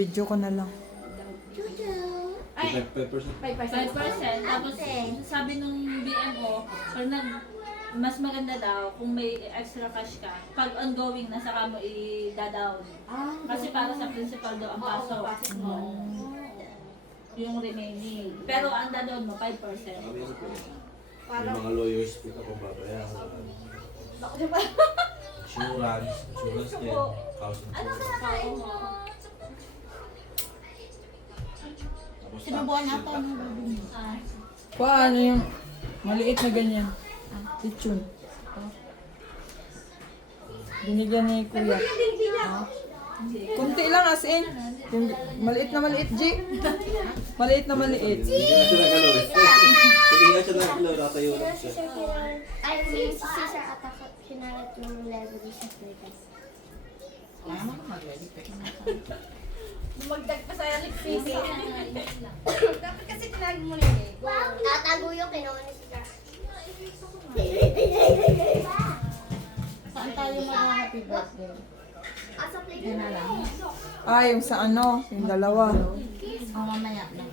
Video ko na lang. Ay, 5%. 5%. Tapos sabi nung BMO, or mas maganda daw kung may extra cash ka. Pag ongoing na, saka mo i-down. Kasi para sa principal daw ang pasok. Yung remaining. Pero ang down mo, 5%. May mga lawyers po ka pang babayaran. Insurance din. House insurance. Tapos Sinubuan tax, nato yung ng babi mo. Paano yung maliit na ganyan? Lechon. Binigyan ni Kuya. Kunti lang as in. Yung maliit na maliit, G. Maliit na maliit. Hindi nga siya nag-ano eh. Hindi nga siya nag-ano, nakatayo lang siya. Ay, si Cesar at ako, kinalat yung level sa Vegas. Tama ka mag-ready pa. Magdag pa sa lipstick. Dapat kasi tinagin mo lang eh. Tatago yung kinuha ni Cesar. Saan tayo mag-happy birthday? Asa play Yan na lang. Ah, yung sa ano, yung dalawa. O mamaya na.